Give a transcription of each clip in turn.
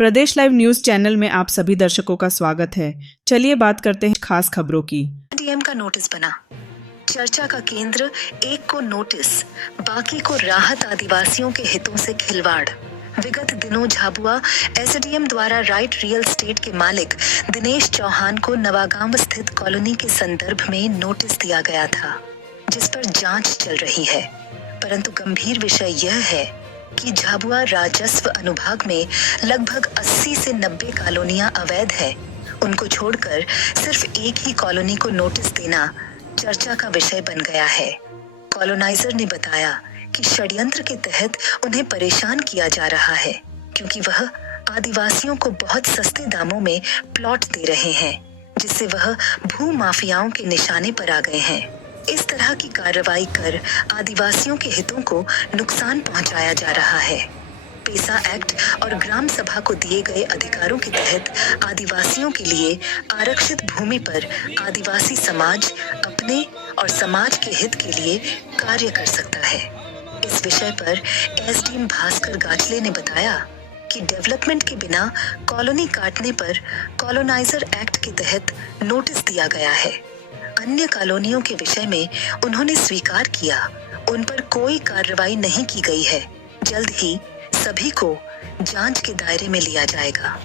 प्रदेश live news channel में आप सभी दर्शकों का स्वागत है। चलिए बात करते हैं खास खबरों की। डीएम का नोटिस बना, चर्चा का केंद्र। एक को नोटिस, बाकी को राहत। आदिवासियों के हितों से खिलवाड़। विगत दिनों झाबुआ एसडीएम द्वारा राइट रियल स्टेट के मालिक दिनेश चौहान को नवागांव स्थित कॉलोनी के संदर्भ में नोटिस दिया गया था, जिस पर जांच चल रही है। परंतु गंभीर विषय यह है कि झाबुआ राजस्व अनुभाग में लगभग 80 से 90 कॉलोनियां अवैध है। उनको छोड़कर सिर्फ एक ही कॉलोनी को नोटिस देना चर्चा का विषय बन गया है। कॉलोनाइजर ने बताया कि षड्यंत्र के तहत उन्हें परेशान किया जा रहा है, क्योंकि वह आदिवासियों को बहुत सस्ते दामों में प्लॉट दे रहे हैं, जिससे वह भू माफियाओं के निशाने पर आ गए हैं। इस तरह की कार्रवाई कर आदिवासियों के हितों को नुकसान पहुंचाया जा रहा है। पेसा एक्ट और ग्राम सभा को दिए गए अधिकारों के तहत आदिवासियों के लिए आरक्षित भूमि पर आदिवासी समाज अपने और समाज के हित के लिए कार्य कर सकता है। इस विषय पर एसडीएम भास्कर गाचले ने बताया कि डेवलपमेंट के बिना कॉलोनी काटने पर कॉलोनाइजर एक्ट के तहत नोटिस दिया गया है। अन्य कॉलोनियों के विषय में उन्होंने स्वीकार किया, उन पर कोई कार्रवाई नहीं की गई है। जल्द ही सभी को जांच के दायरे में लिया जाएगा।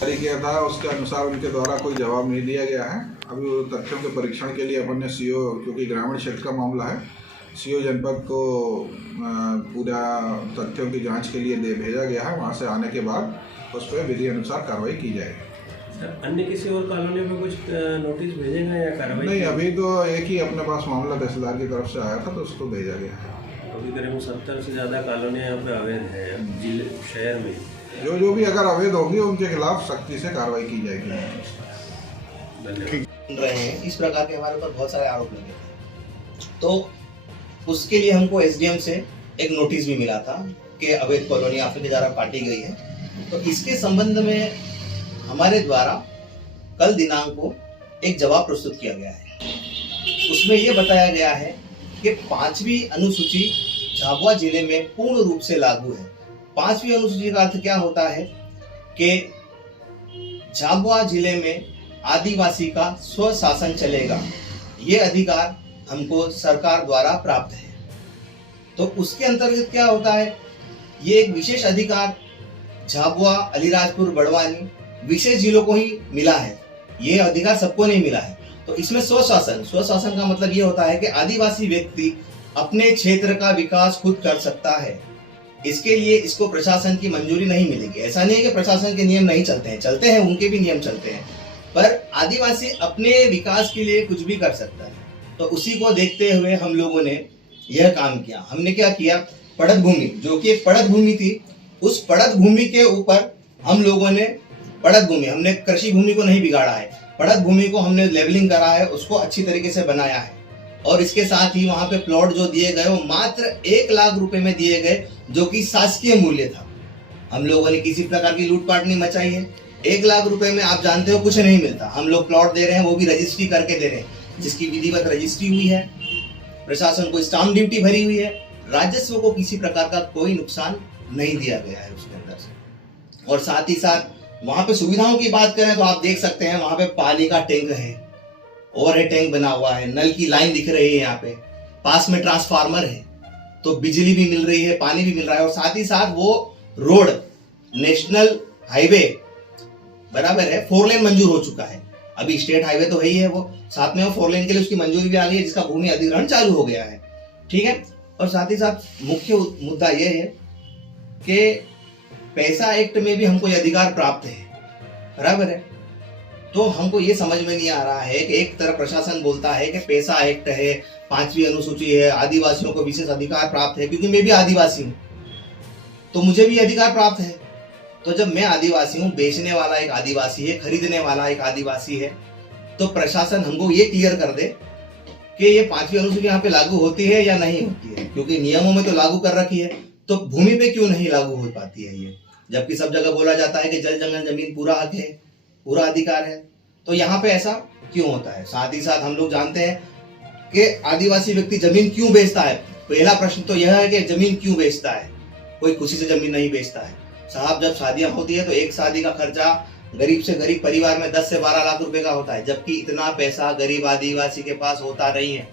जारी किया था, उसके अनुसार उनके द्वारा कोई जवाब नहीं दिया गया है। अभी वो तथ्यों के परीक्षण के लिए अपन ने सीओ, क्योंकि ग्रामीण क्षेत्र का मामला है, सीओ जनपद को पूरा तथ्यों की जांच के लिए भेजा गया है। वहाँ से आने के बाद उस पर विधि अनुसार कार्रवाई की जाएगी। अन्य किसी और कॉलोनी में कुछ नोटिस भेजेंगे या कार्रवाई? नहीं, अभी तो एक ही अपने पास मामला तहसीलदार की तरफ से आया था, तो उसको भेजा गया है। अभी करीब 70 से ज़्यादा कॉलोनियाँ यहाँ पे अवैध हैं जिले शहर में। जो भी अगर अवैध होगी उनके खिलाफ सख्ती से कार्रवाई की जाएगी। धन्यवाद। रहे हैं इस प्रकार के हमारे ऊपर बहुत सारे आरोप लगे थे, तो उसके लिए हमको एसडीएम से एक नोटिस भी मिला था कि अवैध कॉलोनी आपके द्वारा काटी गई है। तो इसके संबंध में हमारे द्वारा कल दिनांक को एक जवाब प्रस्तुत किया गया है। उसमें यह बताया गया है कि 5वीं अनुसूची झाबुआ जिले में पूर्ण रूप से लागू है। 5वीं अनुसूची का अर्थ क्या होता है कि झाबुआ जिले में आदिवासी का स्वशासन चलेगा, ये अधिकार हमको सरकार द्वारा प्राप्त है। तो उसके अंतर्गत क्या होता है, ये एक विशेष अधिकार झाबुआ, अलीराजपुर, बड़वानी विशेष जिलों को ही मिला है। ये अधिकार सबको नहीं मिला है। तो इसमें स्वशासन का मतलब ये होता है कि आदिवासी व्यक्ति अपने क्षेत्र का विकास खुद कर सकता है। इसके लिए इसको प्रशासन की मंजूरी नहीं मिलेगी। ऐसा नहीं है कि प्रशासन के नियम नहीं चलते हैं, उनके भी नियम चलते हैं, पर आदिवासी अपने विकास के लिए कुछ भी कर सकता है। तो उसी को देखते हुए हम लोगों ने यह काम किया। हमने क्या किया, पड़त भूमि, जो कि एक पड़त भूमि थी, उस पड़त भूमि के ऊपर हम लोगों ने हमने कृषि भूमि को नहीं बिगाड़ा है, पड़त भूमि को हमने लेवलिंग करा है, उसको अच्छी तरीके से बनाया है। और इसके साथ ही वहां पे प्लॉट जो दिए गए वो मात्र 1 लाख रुपए में दिए गए, जो कि शासकीय मूल्य था। हम लोगों ने किसी प्रकार की लूटपाट नहीं मचाई है। 1 लाख रुपए में आप जानते हो कुछ नहीं मिलता। हम लोग प्लॉट दे रहे हैं, वो भी रजिस्ट्री करके दे रहे हैं, जिसकी विधिवत रजिस्ट्री हुई है, प्रशासन को स्टाम्प ड्यूटी भरी हुई है, राजस्व को किसी प्रकार का कोई नुकसान नहीं दिया गया है उसके अंदर से। और साथ ही साथ वहां पे सुविधाओं की बात करें तो आप देख सकते हैं, वहां पे पानी का टैंक है, ओवरहेड टैंक बना हुआ है, नल की लाइन दिख रही है, यहाँ पे पास में ट्रांसफार्मर है, तो बिजली भी मिल रही है, पानी भी मिल रहा है। और साथ ही साथ वो रोड नेशनल हाईवे बराबर है, 4 लेन मंजूर हो चुका है। अभी स्टेट हाईवे तो है ही है, वो साथ में वो 4 लेन के लिए उसकी मंजूरी भी आ गई है, जिसका भूमि अधिग्रहण चालू हो गया है। ठीक है। और साथ ही साथ मुख्य मुद्दा यह है कि पैसा एक्ट में भी हमको ये अधिकार प्राप्त है, बराबर है। तो हमको ये समझ में नहीं आ रहा है कि एक तरफ प्रशासन बोलता है कि पैसा एक्ट है, 5वीं अनुसूची है, आदिवासियों को विशेष अधिकार प्राप्त है, क्योंकि मैं भी आदिवासी हूँ तो मुझे भी अधिकार प्राप्त है। तो जब मैं आदिवासी हूँ, बेचने वाला एक आदिवासी है, खरीदने वाला एक आदिवासी है, तो प्रशासन हमको ये क्लियर कर दे कि ये 5वीं अनुसूची यहाँ पे लागू होती है या नहीं होती है, क्योंकि नियमों में तो लागू कर रखी है, तो भूमि पे क्यों नहीं लागू हो पाती है ये, जबकि सब जगह बोला जाता है कि जल जंगल जमीन पूरा हक है, पूरा अधिकार है। तो यहाँ पे ऐसा क्यों होता है? साथ ही साथ हम लोग जानते हैं कि आदिवासी व्यक्ति जमीन क्यों बेचता है। पहला प्रश्न तो यह है कि जमीन क्यों बेचता है, कोई खुशी से जमीन नहीं बेचता है। साहब जब शादियां होती है तो एक शादी का खर्चा गरीब से गरीब परिवार में 10 से 12 लाख रुपए का होता है, जबकि इतना पैसा गरीब आदिवासी के पास होता नहीं है।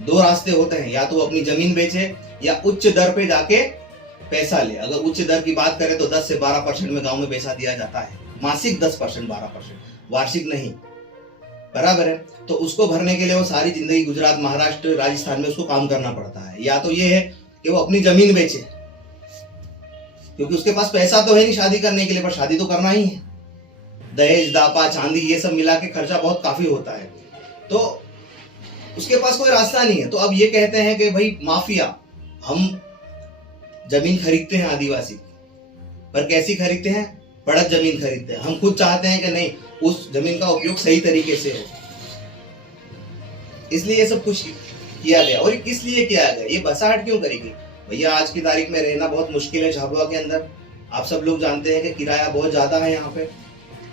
दो रास्ते होते हैं, या तो अपनी जमीन बेचे या उच्च दर पे जाके पैसा ले। अगर उच्च दर की बात करें तो 10 से 12% में गांव में पैसा दिया जाता है, मासिक 10% 12%, वार्षिक नहीं, बराबर है। तो उसको भरने के लिए वो सारी जिंदगी गुजरात, महाराष्ट्र, राजस्थान में उसको काम करना पड़ता है। या तो ये है कि वो अपनी जमीन बेचे, क्योंकि उसके पास पैसा तो है नहीं शादी करने के लिए, पर शादी तो करना ही है। दहेज, दापा, चांदी ये सब मिला के खर्चा बहुत काफी होता है, तो उसके पास कोई रास्ता नहीं है। तो अब ये कहते हैं कि भाई माफिया, हम जमीन खरीदते हैं आदिवासी, पर कैसी खरीदते हैं? बढ़त जमीन खरीदते हैं। हम खुद चाहते हैं कि नहीं, उस जमीन का उपयोग सही तरीके से हो, इसलिए ये सब कुछ किया गया। और ये किस लिए किया गया? ये बसाहट क्यों करेगी? भैया आज की तारीख में रहना बहुत मुश्किल है झाबुआ के अंदर। आप सब लोग जानते हैं कि किराया बहुत ज्यादा है यहाँ पे,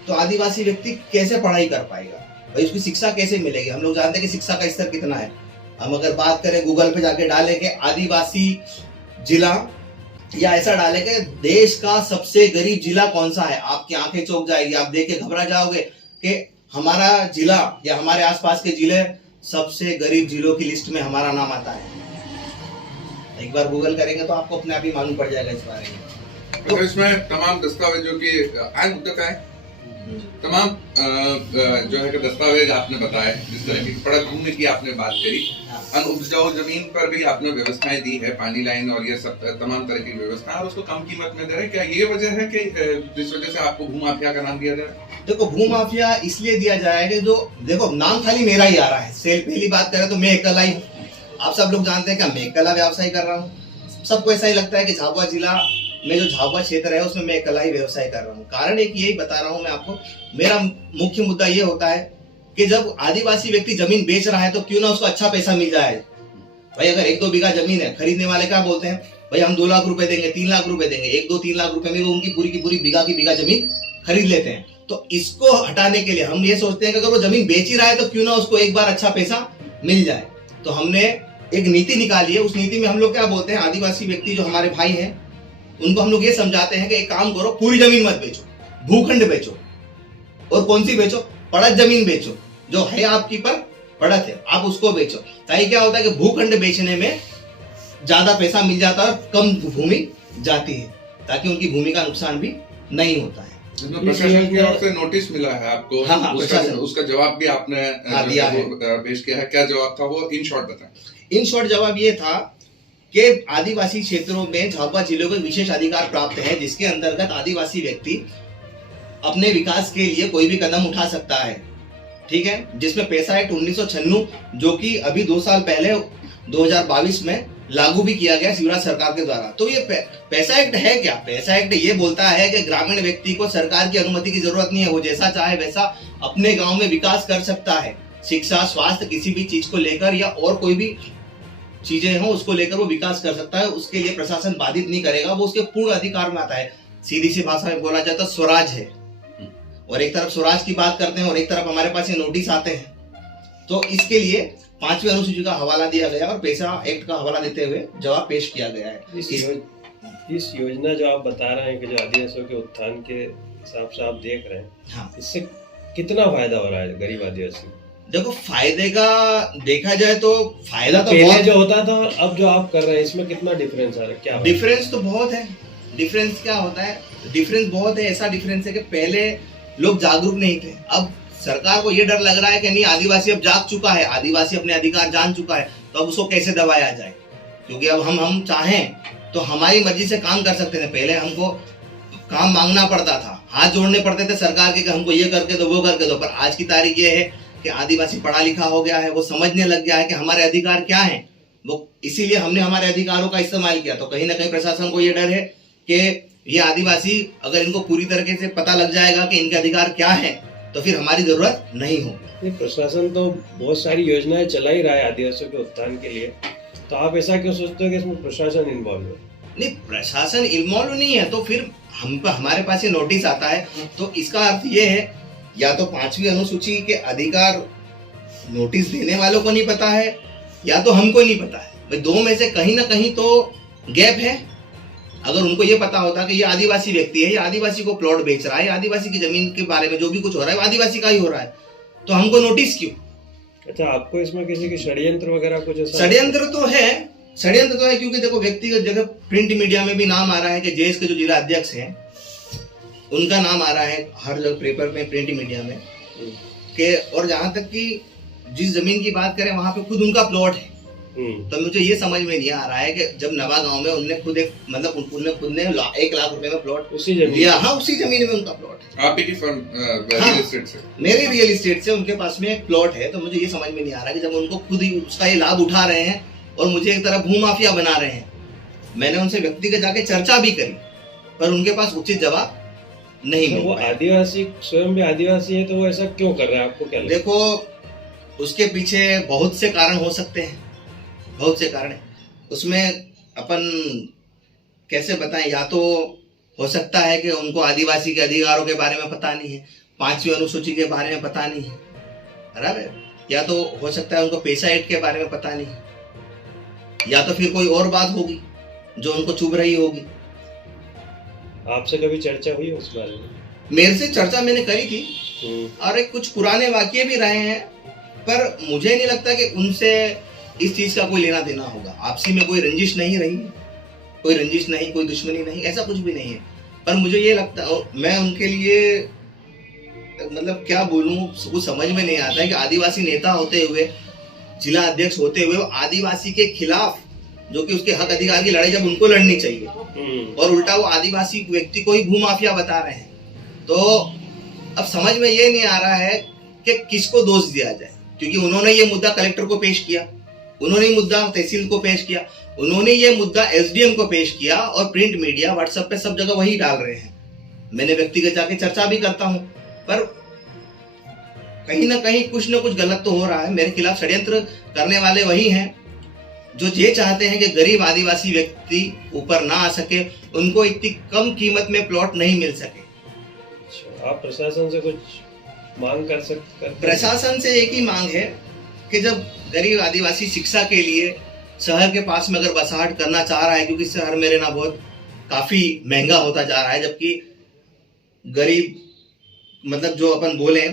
तो आदिवासी व्यक्ति कैसे पढ़ाई कर पाएगा भाई? उसकी शिक्षा कैसे मिलेगी? हम लोग जानते हैं कि शिक्षा का स्तर कितना है। हम अगर बात करें, गूगल पे जाके डालें कि आदिवासी जिला, या ऐसा डाले कि देश का सबसे गरीब जिला कौन सा है, आपकी आंखें चौंक जाएगी। आप देख के घबरा जाओगे कि हमारा जिला या हमारे आसपास के जिले सबसे गरीब जिलों की लिस्ट में हमारा नाम आता है। एक बार गूगल करेंगे तो आपको अपने आप ही मालूम पड़ जाएगा इस बारे में। तो इसमें तमाम दस्तावेजों की आय मुद्दत है, तमाम जो है कि दस्तावेज आपने बताए, जिस तरह की पड़त भूमि की आपने बात करी, उपजाऊ जमीन पर भी आपने व्यवस्थाएं दी है, पानी लाइन और ये सब तमाम तरह की व्यवस्था, और उसको कम कीमत में दे रहे। क्या ये वजह है कि जिस वजह से आपको भूमाफिया का नाम दिया जा रहा है? देखो, भूमाफिया इसलिए दिया जाएगा, जो देखो नाम खाली मेरा ही आ रहा है। पहली बात करें तो मैं अकेला ही हूँ। आप सब लोग जानते हैं कि मैं अकेला व्यवसाय कर रहा हूँ। सबको ऐसा ही लगता है कि झाबुआ जिला में जो झाबुआ क्षेत्र है उसमें मैं अकेला ही व्यवसाय कर रहा हूँ। कारण एक यही बता रहा हूँ मैं आपको। मेरा मुख्य मुद्दा ये होता है कि जब आदिवासी व्यक्ति जमीन बेच रहा है तो क्यों ना उसको अच्छा पैसा मिल जाए। भाई अगर 1-2 बीघा जमीन है, खरीदने वाले क्या बोलते हैं, भाई हम 2 लाख रुपए देंगे, 3 लाख रुपए देंगे। 1-2-3 लाख रुपए में वो उनकी पूरी की पूरी बीघा की बीघा जमीन खरीद लेते हैं। तो इसको हटाने के लिए हम ये सोचते हैं कि अगर वो जमीन बेच ही रहा है तो क्यों ना उसको एक बार अच्छा पैसा मिल जाए। तो हमने एक नीति निकाली है। उस नीति में हम लोग क्या बोलते हैं, आदिवासी व्यक्ति जो हमारे भाई हैं उनको हम लोग ये समझाते हैं कि एक काम करो, पूरी जमीन मत बेचो, भूखंड बेचो। और कौन सी बेचो? पड़त जमीन बेचो, जो है आपकी पर पड़त है, आप उसको बेचो। ताकि क्या होता है कि भूखंड बेचने में ज्यादा पैसा मिल जाता है और कम भूमि जाती है, ताकि उनकी भूमि का नुकसान भी नहीं होता है। इसमें प्रशासन की ओर से नोटिस मिला है आपको? हाँ, उसका जवाब भी आपने दिया है, पेश किया है। क्या जवाब था वो? इन शॉर्ट बताएं। इन शॉर्ट जवाब ये था कि आदिवासी क्षेत्रों में झाबुआ जिले को विशेष अधिकार प्राप्त है, जिसके अंतर्गत आदिवासी व्यक्ति अपने विकास के लिए कोई भी कदम उठा सकता है। ठीक है, जिसमें पैसा एक्ट 1996, जो कि अभी 2 साल पहले 2022 में लागू भी किया गया शिवराज सरकार के द्वारा। तो ये पैसा एक्ट है क्या? पैसा एक्ट ये बोलता है कि ग्रामीण व्यक्ति को सरकार की अनुमति की जरूरत नहीं है, वो जैसा चाहे वैसा अपने गांव में विकास कर सकता है। शिक्षा, स्वास्थ्य, किसी भी चीज को लेकर या और कोई भी चीजें हो उसको लेकर वो विकास कर सकता है। उसके लिए प्रशासन बाधित नहीं करेगा, वो उसके पूर्ण अधिकार में आता है। सीधी सी भाषा में बोला जाए तो स्वराज है। और एक तरफ स्वराज की बात करते हैं और एक तरफ हमारे पास ये नोटिस आते हैं। तो इसके लिए 5वीं अनुसूची का हवाला दिया गया और पैसा एक्ट का हवाला देते हुए जवाब पेश किया गया है। इस योजना जो आप बता रहे हैं कि जो आदिवासियों के उत्थान के हिसाब से आप देख रहे हैं, हाँ, इससे कितना फायदा हो रहा है गरीब आदिवासी? देखो, फायदे का देखा जाए तो फायदा तो पहले जो होता था और अब जो आप कर रहे हैं इसमें कितना डिफरेंस आ रहा है? क्या डिफरेंस तो बहुत है। डिफरेंस क्या होता है? डिफरेंस बहुत है। ऐसा डिफरेंस है कि पहले लोग जागरूक नहीं थे, अब सरकार को ये डर लग रहा है कि नहीं, आदिवासी अब जाग चुका है, आदिवासी अपने अधिकार जान चुका है, तो अब उसको कैसे दबाया जाए। क्योंकि अब हम चाहें तो हमारी मर्जी से काम कर सकते थे। पहले हमको काम मांगना पड़ता था, हाथ जोड़ने पड़ते थे सरकार के कि हमको ये करके दो, वो करके दो। पर आज की तारीख ये है कि आदिवासी पढ़ा लिखा हो गया है, वो समझने लग गया है कि हमारे अधिकार क्या हैं। वो इसीलिए हमने हमारे अधिकारों का इस्तेमाल किया। तो कहीं ना कहीं प्रशासन को ये डर है कि ये आदिवासी, अगर इनको पूरी तरीके से पता लग जाएगा कि इनके अधिकार क्या है, तो फिर हमारी जरूरत नहीं होगी। प्रशासन तो बहुत सारी योजनाएं चला ही रहा है आदिवासियों के उत्थान के लिए, तो आप ऐसा क्यों सोचते हो कि इसमें प्रशासन इन्वॉल्व है? नहीं, प्रशासन इन्वॉल्व नहीं है तो फिर हमारे पास ये नोटिस आता है, तो इसका अर्थ ये है या तो 5वीं अनुसूची के अधिकार नोटिस देने वालों को नहीं पता है या तो हमको नहीं पता है। भाई 2 में से कहीं ना कहीं तो गैप है। अगर उनको ये पता होता कि ये आदिवासी व्यक्ति है, ये आदिवासी को प्लॉट बेच रहा है, आदिवासी की जमीन के बारे में जो भी कुछ हो रहा है वो आदिवासी का ही हो रहा है, तो हमको नोटिस क्यों? अच्छा, आपको इसमें किसी की षड्यंत्र वगैरह कुछ ऐसा? षड्यंत्र तो है, क्योंकि देखो व्यक्तिगत जगह प्रिंट मीडिया में भी नाम आ रहा है कि जेएस के जो जिला अध्यक्ष हैं उनका नाम आ रहा है हर जगह पेपर में, प्रिंट मीडिया में के, और जहां तक कि जिस जमीन की बात करें वहां पे खुद उनका प्लॉट है। तो मुझे ये समझ में नहीं आ रहा है कि जब नवा गांव में उनने खुद एक मतलब उन्होंने खुद ने 1 लाख रुपए में प्लॉट उसी जमीन लिया। हाँ, उसी जमीन में उनका प्लॉट है। आप की फर्म रियल एस्टेट से? मेरी रियल एस्टेट से उनके पास में एक प्लॉट है। तो मुझे ये समझ में नहीं आ रहा कि जब उनको खुद ही उसका ये लाभ उठा रहे हैं और मुझे एक तरह भू माफिया बना रहे हैं। मैंने उनसे व्यक्तिगत जाके चर्चा भी करी पर उनके पास उचित जवाब नहीं मिल वो पाया। आदिवासी स्वयं भी आदिवासी है तो वो ऐसा क्यों कर रहा है, आपको क्या लगता है? देखो, उसके पीछे बहुत से कारण हो सकते हैं, बहुत से कारण है। उसमें अपन कैसे बताएं, या तो हो सकता है कि उनको आदिवासी के अधिकारों के बारे में पता नहीं है, 5वीं अनुसूची के बारे में पता नहीं है, बराबर, या तो हो सकता है उनको पेशा एक्ट के बारे में पता नहीं है, या तो फिर कोई और बात होगी जो उनको चुभ रही होगी। आपसे कभी चर्चा हुई उस बारे में? मेरे से चर्चा मैंने करी थी और एक कुछ पुराने वाक्य भी रहे हैं, पर मुझे नहीं लगता कि उनसे इस चीज का कोई लेना देना होगा। आपसी में कोई रंजिश नहीं रही, कोई रंजिश नहीं, कोई दुश्मनी नहीं, ऐसा कुछ भी नहीं है। पर मुझे ये लगता, मैं उनके लिए मतलब क्या बोलूं, कुछ समझ में नहीं आता है कि आदिवासी नेता होते हुए, जिला अध्यक्ष होते हुए, वो आदिवासी के खिलाफ जो कि उसके हक अधिकार की लड़ाई जब उनको लड़नी चाहिए और उल्टा वो आदिवासी व्यक्ति को ही भूमाफिया बता रहे हैं। तो अब समझ में ये नहीं आ रहा है कि किसको दोष दिया जाए, क्योंकि उन्होंने ये मुद्दा कलेक्टर को पेश किया, उन्होंने ये मुद्दा तहसील को पेश किया, उन्होंने ये मुद्दा एसडीएम को पेश किया और प्रिंट मीडिया व्हाट्सएप पे सब जगह वही डाल रहे हैं। मैंने व्यक्तिगत जाके चर्चा भी करता हूं, पर कहीं ना कहीं कुछ ना कुछ गलत तो हो रहा है। मेरे खिलाफ षड्यंत्र करने वाले वही हैं जो ये चाहते हैं कि गरीब आदिवासी व्यक्ति ऊपर ना आ सके, उनको इतनी कम कीमत में प्लॉट नहीं मिल सके। आप प्रशासन से कुछ मांग कर सकते? प्रशासन से एक ही मांग है कि जब गरीब आदिवासी शिक्षा के लिए शहर के पास में अगर बसाहट करना चाह रहा है, क्योंकि शहर में रहना बहुत काफी महंगा होता जा रहा है, जबकि गरीब मतलब जो अपन बोले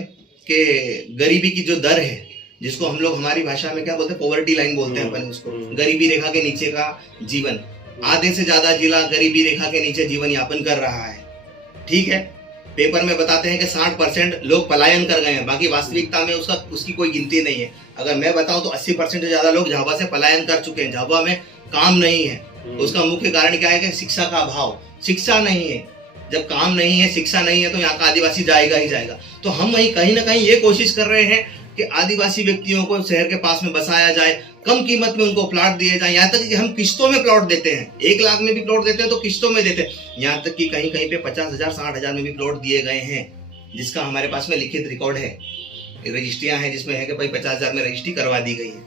कि गरीबी की जो दर है, जिसको हम लोग हमारी भाषा में क्या बोलते हैं, पॉवर्टी लाइन बोलते हैं अपन उसको, गरीबी रेखा के नीचे का जीवन, आधे से ज्यादा जिला गरीबी रेखा के नीचे जीवन यापन कर रहा है। ठीक है, पेपर में बताते हैं कि 60% लोग पलायन कर गए हैं, बाकी वास्तविकता में उसकी कोई गिनती नहीं है। अगर मैं बताऊं तो 80% से ज्यादा लोग झाबुआ से पलायन कर चुके हैं। झाबुआ में काम नहीं है, उसका मुख्य कारण क्या है कि शिक्षा का अभाव, शिक्षा नहीं है। जब काम नहीं है, शिक्षा नहीं है, तो यहाँ का आदिवासी जाएगा ही जाएगा। तो हम वही कहीं ना कहीं ये कोशिश कर रहे हैं कि आदिवासी व्यक्तियों को शहर के पास में बसाया जाए, कम कीमत में उनको प्लॉट दिए जाए, यहाँ तक कि हम किस्तों में प्लॉट देते हैं, 1 लाख में भी प्लॉट देते हैं तो किस्तों में देते हैं, यहाँ तक कि कहीं कहीं पे 50,000 60,000 में भी प्लॉट दिए गए हैं, जिसका हमारे पास में लिखित रिकॉर्ड है, रजिस्ट्रियां हैं जिसमें है कि भाई 50,000 में रजिस्ट्री करवा दी गई है।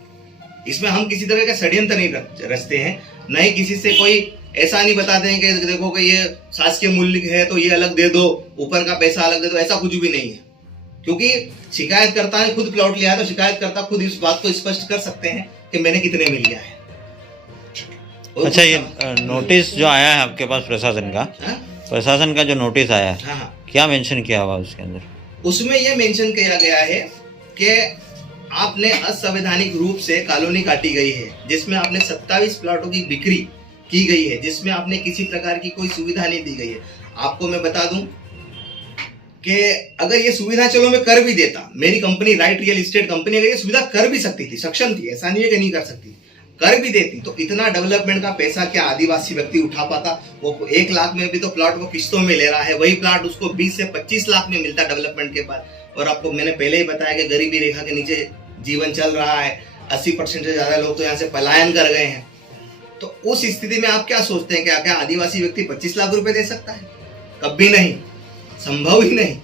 इसमें हम किसी तरह का षड्यंत्र नहीं रचते हैं, न ही किसी से कोई ऐसा नहीं बताते हैं कि देखो कि ये शासकीय मूल्य है तो ये अलग दे दो, ऊपर का पैसा अलग दे दो, ऐसा कुछ भी नहीं है। क्योंकि शिकायतकर्ता ने खुद प्लॉट लिया है तो शिकायतकर्ता खुद इस बात को स्पष्ट कर सकते हैं कि मैंने कितने में लिया है। अच्छा, ये नोटिस जो आया है आपके पास प्रशासन का, प्रशासन का जो नोटिस आया है, हाँ, क्या मेंशन किया हुआ उसके अंदर? उसमें यह मेंशन किया गया है कि आपने असंवैधानिक रूप से कॉलोनी काटी गई है, जिसमें आपने 27 प्लॉटों की बिक्री की गई है, जिसमें आपने किसी प्रकार की कोई सुविधा नहीं दी गई है। आपको मैं बता दूं कि अगर ये सुविधा चलो मैं कर भी देता, मेरी company right real estate company अगर ये सुविधा कर भी सकती थी, सक्षम थी, ऐसा नहीं है कि नहीं कर सकती, कर भी देती, तो इतना डेवलपमेंट का पैसा क्या आदिवासी व्यक्ति उठा पाता? वो 1 लाख में भी तो प्लॉट वो किस्तों में ले रहा है, वही प्लॉट उसको 20 से 25 लाख में मिलता डेवलपमेंट के बाद। और आपको मैंने पहले ही बताया कि गरीबी रेखा के नीचे जीवन चल रहा है, 80% से ज्यादा लोग तो यहाँ से पलायन कर गए हैं। तो उस स्थिति में आप क्या सोचते हैं, क्या आदिवासी व्यक्ति 25 लाख रुपए दे सकता है? कभी नहीं, संभव ही नहीं।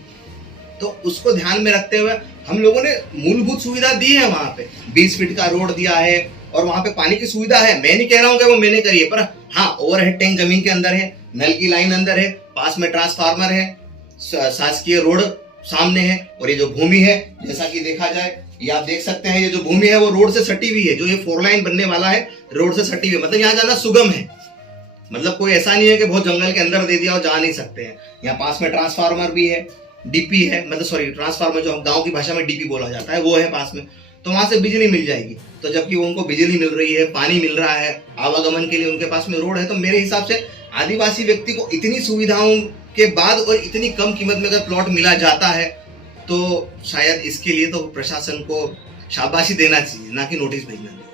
तो उसको ध्यान में रखते हुए हम लोगों ने मूलभूत सुविधा दी है, वहां पे 20 फीट का रोड दिया है और वहां पे पानी की सुविधा है। मैं नहीं कह रहा हूं कि वो मैंने करी है, पर हाँ, ओवरहेड टैंक जमीन के अंदर है, नल की लाइन अंदर है, पास में ट्रांसफार्मर है, शासकीय रोड सामने है। और ये जो भूमि है, जैसा कि देखा जाए, ये आप देख सकते हैं, ये जो भूमि है वो रोड से सटी हुई है। जो ये 4 लाइन बनने वाला है रोड से सटी हुई है, मतलब यहाँ जाना सुगम है। मतलब कोई ऐसा नहीं है कि बहुत जंगल के अंदर दे दिया और जा नहीं सकते हैं। यहाँ पास में ट्रांसफार्मर भी है, डीपी है, मतलब सॉरी ट्रांसफार्मर जो गांव की भाषा में डीपी बोला जाता है वो है पास में, तो वहां से बिजली मिल जाएगी। तो जबकि उनको बिजली मिल रही है, पानी मिल रहा है, आवागमन के लिए उनके पास में रोड है, तो मेरे हिसाब से आदिवासी व्यक्ति को इतनी सुविधाओं के बाद और इतनी कम कीमत में अगर प्लॉट मिला जाता है तो शायद इसके लिए तो प्रशासन को शाबाशी देना चाहिए, ना कि नोटिस भेजना चाहिए।